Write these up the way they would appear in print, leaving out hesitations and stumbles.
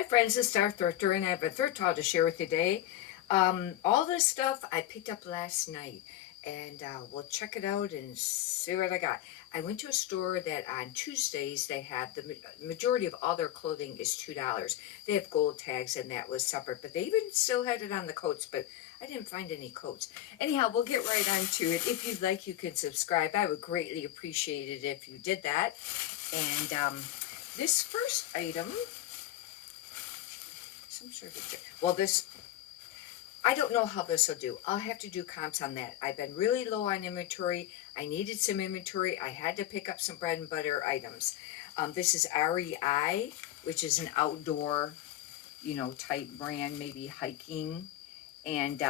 Hi friends, it's Star Thrifter and I have a thrift haul to share with you today. All this stuff I picked up last night and we'll check it out and see what I got. I went to a store that on Tuesdays they have the majority of all their clothing is $2. They have gold tags and that was separate, but they even still had it on the coats, but I didn't find any coats. Anyhow, we'll get right on to it. If you'd like, you could subscribe. I would greatly appreciate it if you did that. And this first item, some sort of, well, this, I don't know how this will do. I'll have to do comps on that. I've been really low on inventory. I needed some inventory. I had to pick up some bread and butter items. This is REI, which is an outdoor, type brand, maybe hiking. And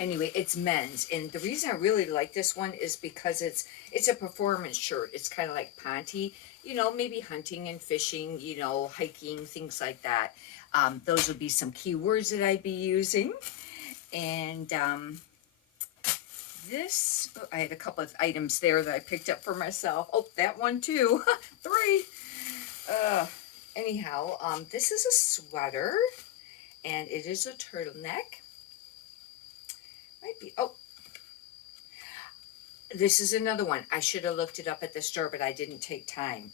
anyway, it's men's. And the reason I really like this one is because it's a performance shirt. It's kind of like Ponte, maybe hunting and fishing, hiking, things like that. Those would be some keywords that I'd be using. And I had a couple of items there that I picked up for myself. Oh, that one too. 3. Anyhow, this is a sweater, and it is a turtleneck. Might be, this is another one. I should have looked it up at the store, but I didn't take time.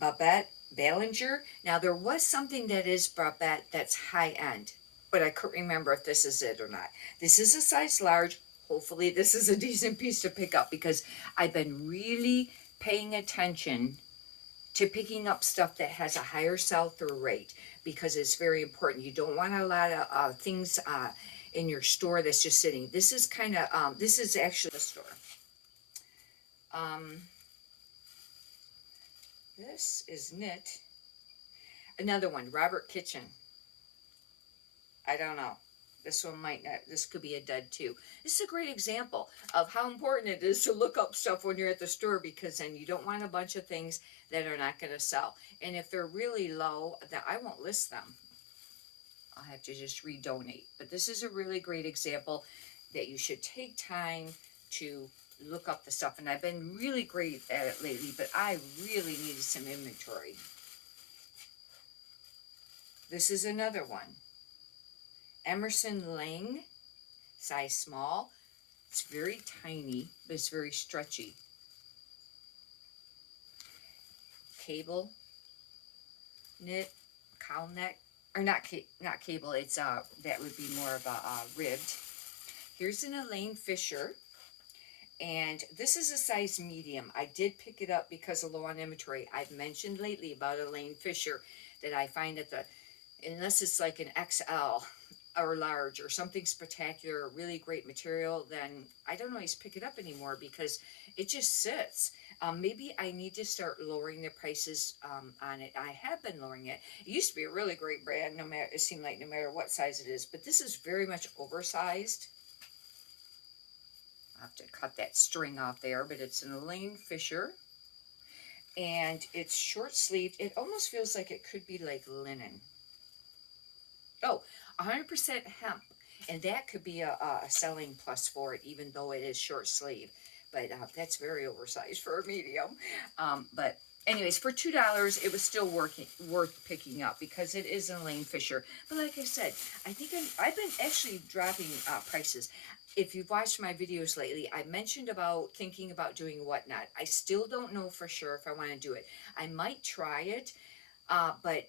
Babette Ballinger. Now, there was something that is Babette that's high-end, but I couldn't remember if this is it or not. This is a size large. Hopefully, this is a decent piece to pick up because I've been really paying attention to picking up stuff that has a higher sell-through rate because it's very important. You don't want a lot of things in your store that's just sitting. This is kind of, this is actually the store. This is knit. Another one, Robert Kitchen. I don't know. This one might not, this could be a dud too. This is a great example of how important it is to look up stuff when you're at the store because then you don't want a bunch of things that are not going to sell. And if they're really low, then I won't list them. I'll have to just redonate. But this is a really great example that you should take time to look up the stuff. And I've been really great at it lately, but I really needed some inventory. This is another one. Emerson Lang, size small. It's very tiny, but it's very stretchy. Cable knit, cowl neck, or not cable. It's that would be more of a ribbed. Here's an Elaine Fisher, and this is a size medium. I did pick it up because of low on inventory. I've mentioned lately about Elaine Fisher that I find that unless it's like an XL or large or something spectacular, really great material, then I don't always pick it up anymore because it just sits. Maybe I need to start lowering the prices on it. I have been lowering it. It used to be a really great brand, it seemed like no matter what size it is, but this is very much oversized. I'll have to cut that string off there, but it's an Elaine Fisher, and it's short sleeved. It almost feels like it could be like linen. Oh, 100% hemp, and that could be a selling plus for it, even though it is short sleeve. But that's very oversized for a medium. But anyways, for $2, it was still worth picking up because it is an Elaine Fisher. But like I said, I think I've been actually dropping prices. If you've watched my videos lately, I mentioned about thinking about doing whatnot. I still don't know for sure if I want to do it. I might try it, but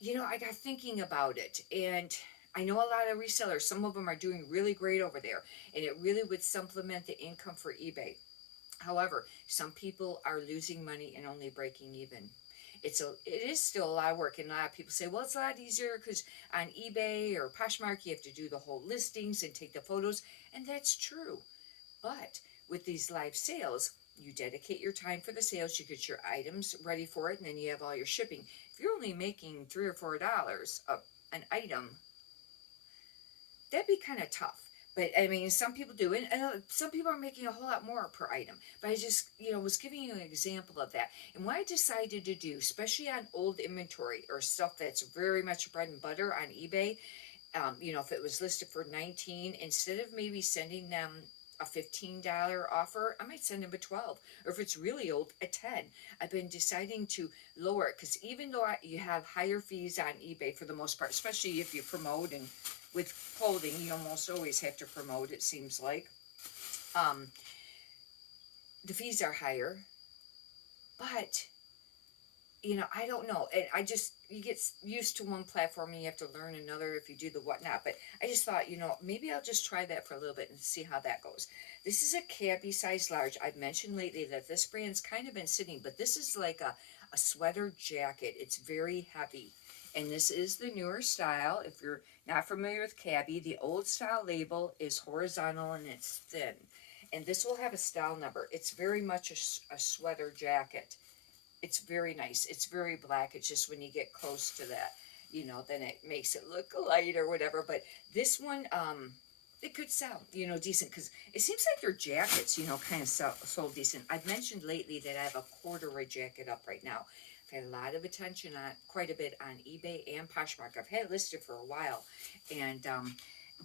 I got thinking about it, and I know a lot of resellers, some of them are doing really great over there, and it really would supplement the income for eBay. However, some people are losing money and only breaking even. It is still a lot of work, and a lot of people say, well, it's a lot easier because on eBay or Poshmark, you have to do the whole listings and take the photos, and that's true. But with these live sales, you dedicate your time for the sales, you get your items ready for it, and then you have all your shipping. If you're only making $3 or $4 an item, that'd be kind of tough. But I mean, some people do, and some people are making a whole lot more per item. But I just, was giving you an example of that. And what I decided to do, especially on old inventory or stuff that's very much bread and butter on eBay, if it was listed for $19, instead of maybe sending them a $15 offer, I might send them a 12. Or if it's really old, a 10. I've been deciding to lower it because even though you have higher fees on eBay for the most part, especially if you promote, and with clothing, you almost always have to promote, it seems like. Um, the fees are higher, but I don't know. And you get used to one platform and you have to learn another if you do the whatnot. But I just thought, maybe I'll just try that for a little bit and see how that goes. This is a cabbie size large. I've mentioned lately that this brand's kind of been sitting, but this is like a sweater jacket. It's very heavy. And this is the newer style. If you're not familiar with cabbie, the old style label is horizontal and it's thin. And this will have a style number. It's very much a sweater jacket. It's very nice. It's very black. It's just when you get close to that, then it makes it look light or whatever. But this one, it could sell, decent, because it seems like their jackets, kind of sold decent. I've mentioned lately that I have a corduroy jacket up right now. I've had a lot of attention on quite a bit on eBay and Poshmark. I've had it listed for a while, and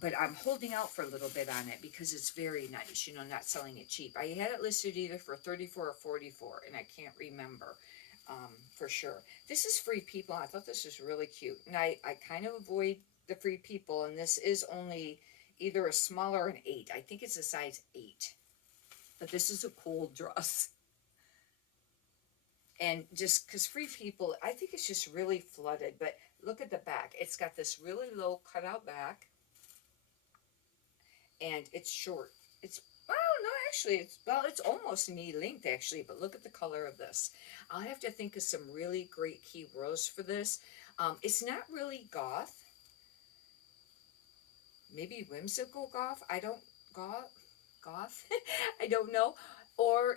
but I'm holding out for a little bit on it because it's very nice, not selling it cheap. I had it listed either for 34 or 44, and I can't remember for sure. This is Free People. I thought this was really cute, and I kind of avoid the Free People, and this is only either a small or an 8. I think it's a size 8, but this is a cool dress. And just because Free People, I think it's just really flooded, but look at the back. It's got this really low cutout back, and it's short. It's, well, no, actually, it's almost knee length, actually, but look at the color of this. I'll have to think of some really great keywords for this. It's not really goth. Maybe whimsical goth. Goth. I don't know. Or,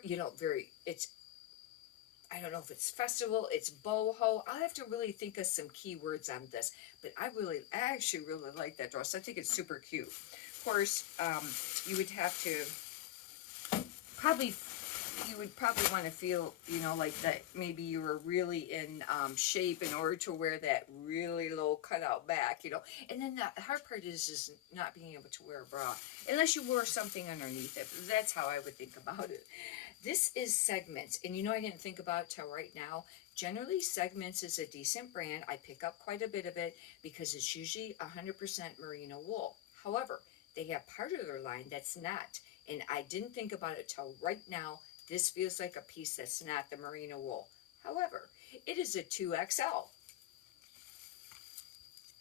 I don't know if it's festival, it's boho. I'll have to really think of some keywords on this. But I actually really like that dress. I think it's super cute. Of course, you would have to probably want to feel, like that maybe you were really in shape in order to wear that really low cutout back, And then the hard part is not being able to wear a bra, unless you wore something underneath it. That's how I would think about it. This is Segments, and I didn't think about it till right now. Generally, Segments is a decent brand. I pick up quite a bit of it because it's usually 100% merino wool. However, they have part of their line that's not, and I didn't think about it till right now. This feels like a piece that's not the merino wool. However, it is a 2XL,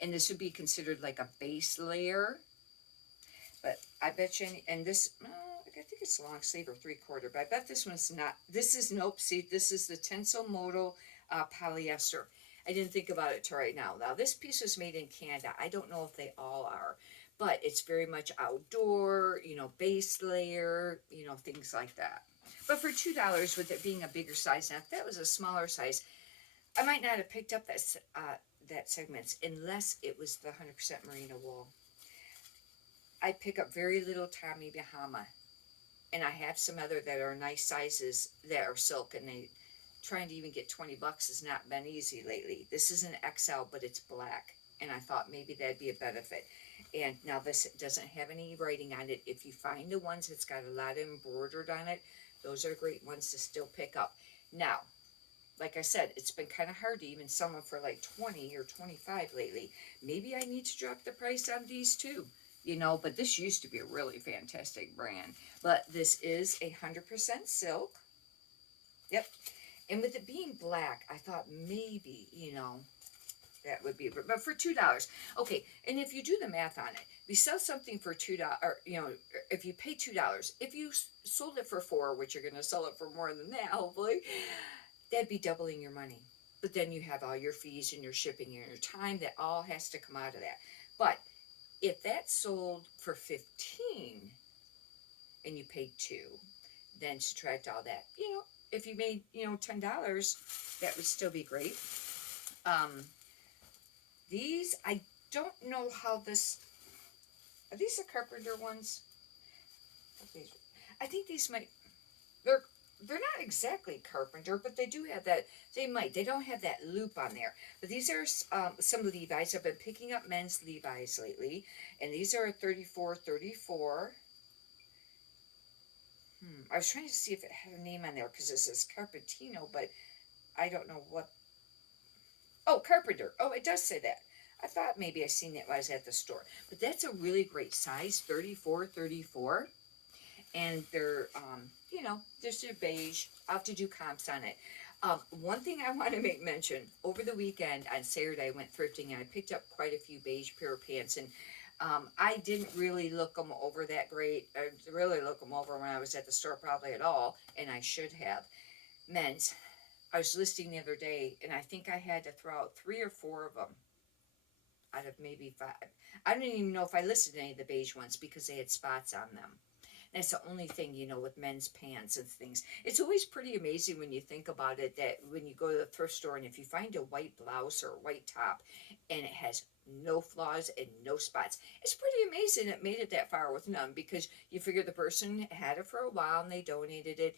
and this would be considered like a base layer. But I bet you, and this, I think it's long sleeve or 3/4, but I bet this one's not. Nope, see, this is the Tensile Modal polyester. I didn't think about it till right now. Now, this piece was made in Canada. I don't know if they all are, but it's very much outdoor, base layer, things like that. But for $2, with it being a bigger size, now if that was a smaller size, I might not have picked up that Segments unless it was the 100% merino wool. I pick up very little Tommy Bahama, and I have some other that are nice sizes that are silk, and trying to even get $20 has not been easy lately. This is an XL, but it's black, and I thought maybe that'd be a benefit. And now this doesn't have any writing on it. If you find the ones that's got a lot embroidered on it, those are great ones to still pick up. Now, like I said, it's been kind of hard to even sell them for like 20 or 25 lately. Maybe I need to drop the price on these too. But this used to be a really fantastic brand. But this is 100% silk. Yep. And with it being black, I thought maybe, that would be, but for $2. Okay, and if you do the math on it, if you sell something for $2, or, if you pay $2, if you sold it for $4, which you're going to sell it for more than that, hopefully, that'd be doubling your money. But then you have all your fees and your shipping and your time. That all has to come out of that. But if that sold for 15 and you paid 2, then subtract all that. If you made, $10, that would still be great. These, I don't know how this, are these the Carpenter ones? I think these might, they're not exactly Carpenter, but they do have that, they don't have that loop on there. But these are some Levi's. I've been picking up men's Levi's lately, and these are a 34. I was trying to see if it had a name on there because it says Carpentino, but I don't know what. Oh, Carpenter. Oh, it does say that. I thought maybe I seen it when I was at the store. But that's a really great size, 34, 34. And they're, just a beige. I'll have to do comps on it. One thing I want to make mention, over the weekend on Saturday, I went thrifting and I picked up quite a few beige pair of pants. And I didn't really look them over that great. I really look them over when I was at the store, probably at all. And I should have. Men's. I was listing the other day, and I think I had to throw out 3 or 4 of them out of maybe 5. I don't even know if I listed any of the beige ones because they had spots on them. That's the only thing, with men's pants and things. It's always pretty amazing when you think about it, that when you go to the thrift store and if you find a white blouse or a white top and it has no flaws and no spots, it's pretty amazing it made it that far with none, because you figure the person had it for a while and they donated it.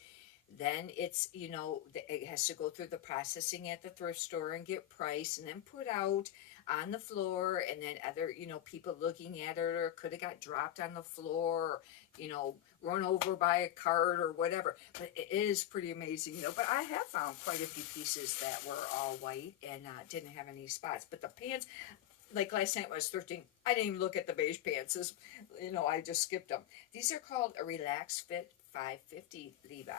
Then it's, it has to go through the processing at the thrift store and get priced and then put out on the floor, and then other, people looking at it, or could have got dropped on the floor, or, run over by a cart or whatever. But it is pretty amazing, But I have found quite a few pieces that were all white and didn't have any spots. But the pants, like last night when I was thrifting, I didn't even look at the beige pants. I just skipped them. These are called a Relax Fit 550 Levi.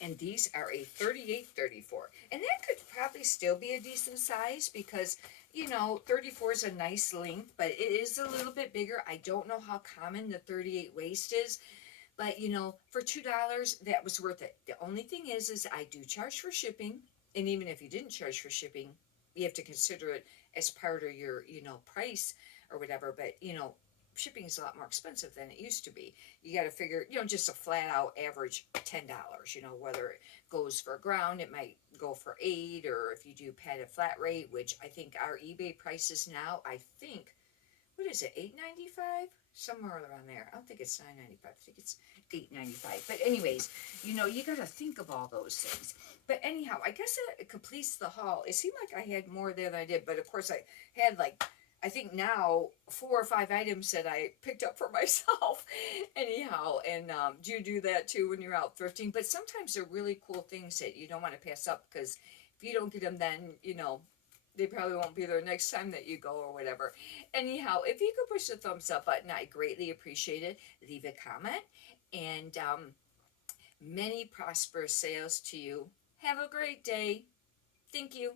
And these are a 38, 34. And that could probably still be a decent size because, 34 is a nice length, but it is a little bit bigger. I don't know how common the 38 waist is, but, for $2, that was worth it. The only thing is I do charge for shipping. And even if you didn't charge for shipping, you have to consider it as part of your, price or whatever. But, shipping is a lot more expensive than it used to be. You got to figure, just a flat out average $10, whether it goes for ground, it might go for 8, or if you do padded flat rate, which I think our eBay prices now, I think, what is it, $8.95? Somewhere around there. I don't think it's $9.95. I think it's $8.95. But anyways, you got to think of all those things. But anyhow, I guess it completes the haul. It seemed like I had more there than I did, but of course I had I think now 4 or 5 items that I picked up for myself. Anyhow, and you do that too when you're out thrifting. But sometimes they're really cool things that you don't want to pass up, because if you don't get them, then they probably won't be there next time that you go or whatever. Anyhow, if you could push the thumbs up button, I greatly appreciate it. Leave a comment, and many prosperous sales to you. Have a great day. Thank you.